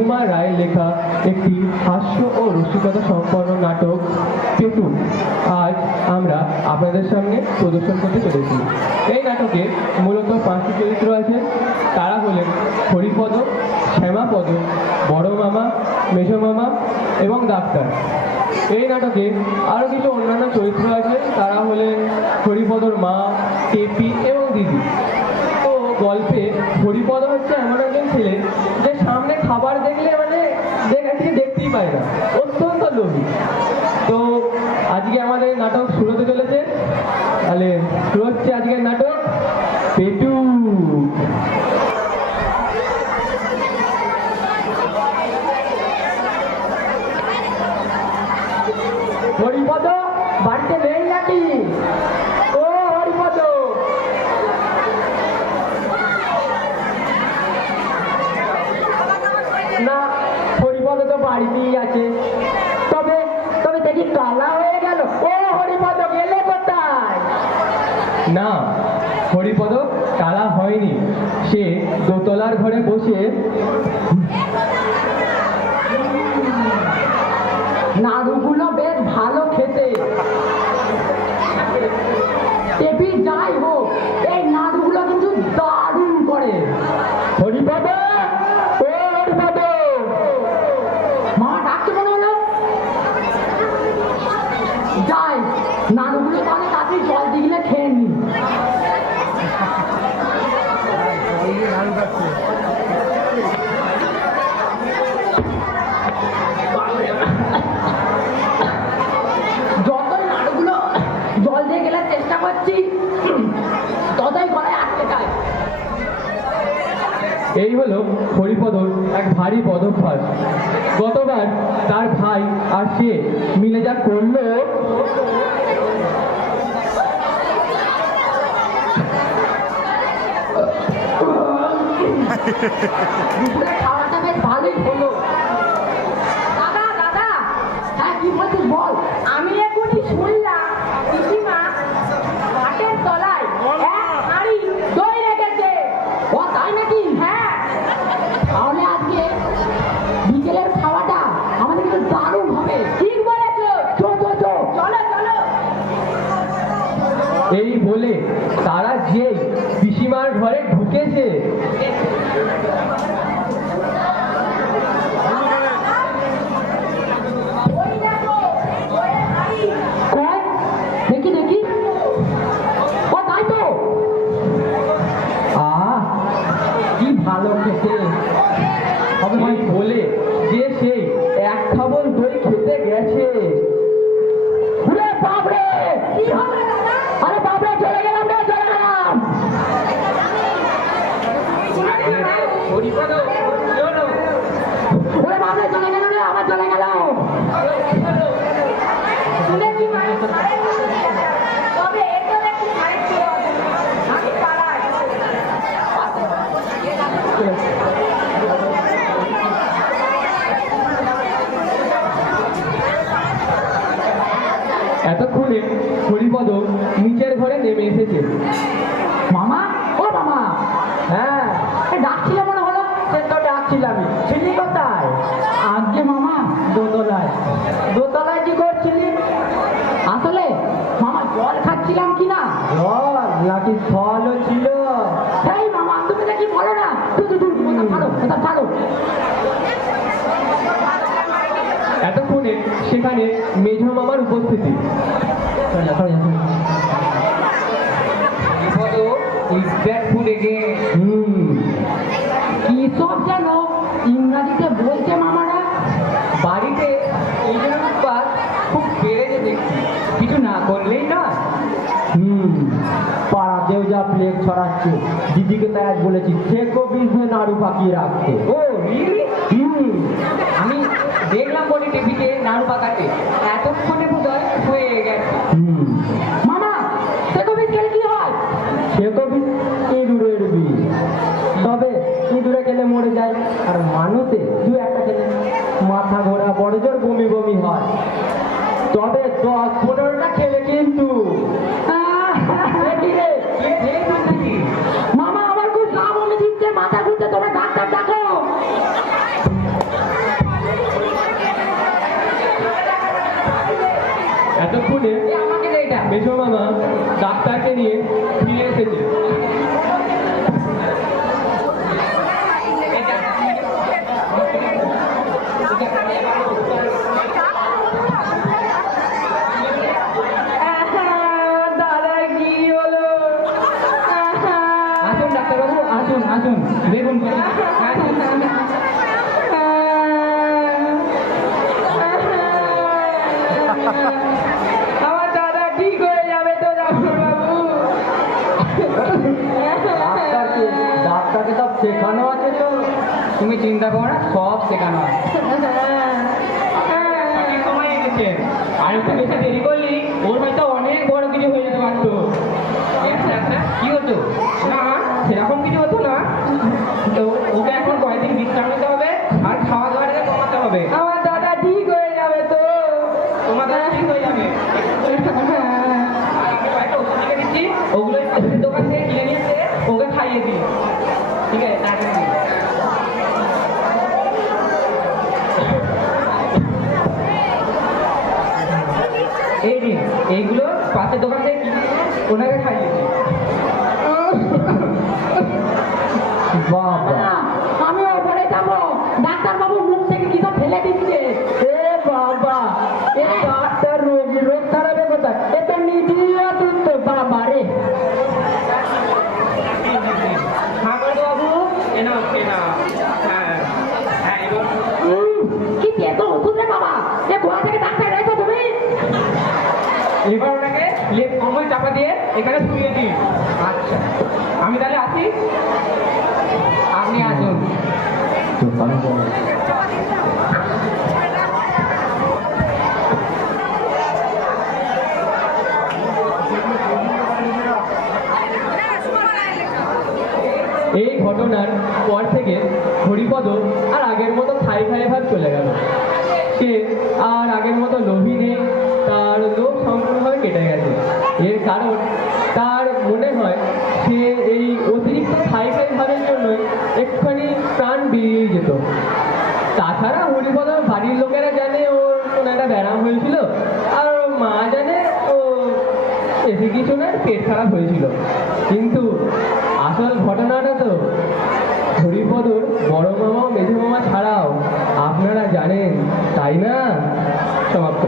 সুকুমার রায়ের লেখা একটি হাস্য ও রসিকতা সম্পন্ন নাটক পেটু আজ আমরা আপনাদের সামনে প্রদর্শন করতে চলেছি। এই নাটকে মূলত পাঁচটি চরিত্র আছে। তারা হলেন হরিপদ, শ্যামাপদ বড় মামা মেজ মামা এবং ডাক্তার। এই নাটকে আরও কিছু অন্যান্য চরিত্র আছে। তারা হলেন হরিপদর মা টেপি এবং দিদি। তো গল্পে হরিপদ হচ্ছে এমন একজন ছেলে যে সামনে খাবার দেখলে মানে দেখ আজকে দেখতেই পায় না অত্যন্ত লোভী তো আজকে আমাদের নাটক শুরু হতে চলেছে তাহলে শুরু হচ্ছে আজকের নাটক পেটু হরিপদ বাড়িতে নেই নাকি ও হরিপদ না হরিপদ তো বাড়িতেই আছে। তবে তবে দেখি কালা হয়ে গেল। ও হরিপদ গেলে কোথায়? না হরিপদ কালা হয়নি। সে দোতলার ঘরে বসে নাড়ুগুলো বেশ ভালো খেতে টেপি যাই হোক এই নাড়ুগুলো কিন্তু দারুণ করে হরিপদ ও হরিপদ মা ডাকছে মনে হলো যাই নাড়ুগুলো তাহলে তাড়াতাড়ি জল দিলে খেয়ে নি জল দিয়ে চেষ্টা করছি, ততই এই হলো হরিপদর এক ভারী পদভ্যাস। গতবার তার ভাই আর সে মিলে যা করল দুপুরে খাওয়াটা বেশ ভালোই হলো। দাদা দাদা হ্যাঁ কি বলছিস বল? আমি এখনই শুনলাম পিসিমা ঘাটের তলায় এক হাঁড়ি দই রেখেছে। ও তাই নাকি? হ্যাঁ। তাহলে আজকে বিকেলের খাওয়াটা আমাদের কিন্তু দারুণ হবে। ঠিক বলেছ। চো চো চো চলো চলো। এই বলে তারা যেই পিসিমার ঘরে ঢুকেছে ভালো খেতে সময় ভাই বলে যে সেই এক খাবল দই খেতে গেছে। ওরে বাপরে! কি হবে আরে বাপরে চলে গেলাম রে চলে গেলাম হরিপদ ওরে বাপরে চলে গেল রে আমার চলে গেল শুনেছি মানে ঘাড়ে বসেছে। তবে এতো দেখি ঘাড়ে ছিল আমি পাড়ায় এতক্ষণে হরিপদ নিচের ঘরে নেমে এসেছে। মামা? ও মামা! হ্যাঁ। এ, ডাকছিল মনে হলো? সে তো ডাকছিলামই ছিলি কোথায়? আজকে মামা, দোতলায়। দোতলায় কি করছিলি? আসলে, মামা, জল খাচ্ছিলাম কি না জল? নাকি ফলও ছিল? সেই মামা, তুমি নাকি বলো না। তুই তুই ছাড়ো কোথা ছাড়ো। এতক্ষণে সেখানে মেঝ মামার উপস্থিতি। করলেই না হুম পাড়াতেও যা প্লেগ ছড়াচ্ছে। দিদিকে তাই আজ বলেছি থেকো বিজনে নাড়ু পাকিয়ে রাখতে। ও হুম আমি দেখলাম বলি টিভিতে নাড়ু পাকাতে। এতক্ষণে বোধ হয়ে গেছে। হুম। মামা থেকো বিজ খেলে কি হয়? থেকো বিজ ইঁদুরের বিষ তবে ইঁদুরে খেলে মরে যায় আর মানুষে দু একটা খেলে মাথা ঘোরা বড় জোর বমি বমি হয়। তবে দশ পনেরোটা খেলে কিন্তু তুমি চিন্তা করো না সব শেখানো সময় আর একটু বেশি দেরি করলি ওর হয়তো অনেক বড় কিছু হয়ে পাশের দোকান থেকে ওনাকে খাইয়ে বাবা। আমি ওপরে যাব। ডাক্তার বাবু মুখ থেকে কি সব ফেলে দিচ্ছে? এ বাবা এ ডাক্তার রোগী রোগ সারাবে কোথায়? এ তো নিডিয়া তো বাবা রে। বাবু হ্যাঁ হ্যাঁ এবার কি এত ওষুধ রে বাবা? এ গোয়া থেকে ডাক্তার তুমি? এবার এখানে শুয়ে দিন। আচ্ছা। আমি তাহলে আসি? আপনি আসুন। এই ঘটনার পর থেকে হরিপদ আর আগের মতো খাই খাই ভাব চলে গেল। সে আর আগের মতো লোভী নেই তার লোভ সম্পূর্ণভাবে কেটে গেছে এর কারণ তার মনে হয় সে এই অতিরিক্ত খাই ভাবের জন্যই একটুখানি প্রাণ বেরিয়ে যেত। তাছাড়া হরিপদ বাড়ির লোকেরা জানে ওর কোনো একটা ব্যায়াম হয়েছিল, আর ওর মা জানে ও এসে কিছু না, পেট খারাপ হয়েছিল। কিন্তু আসল ঘটনাটা তো হরিপদর বড় মামা মেঝে মামা ছাড়াও আপনারা জানেন, তাই না? সমাপ্ত।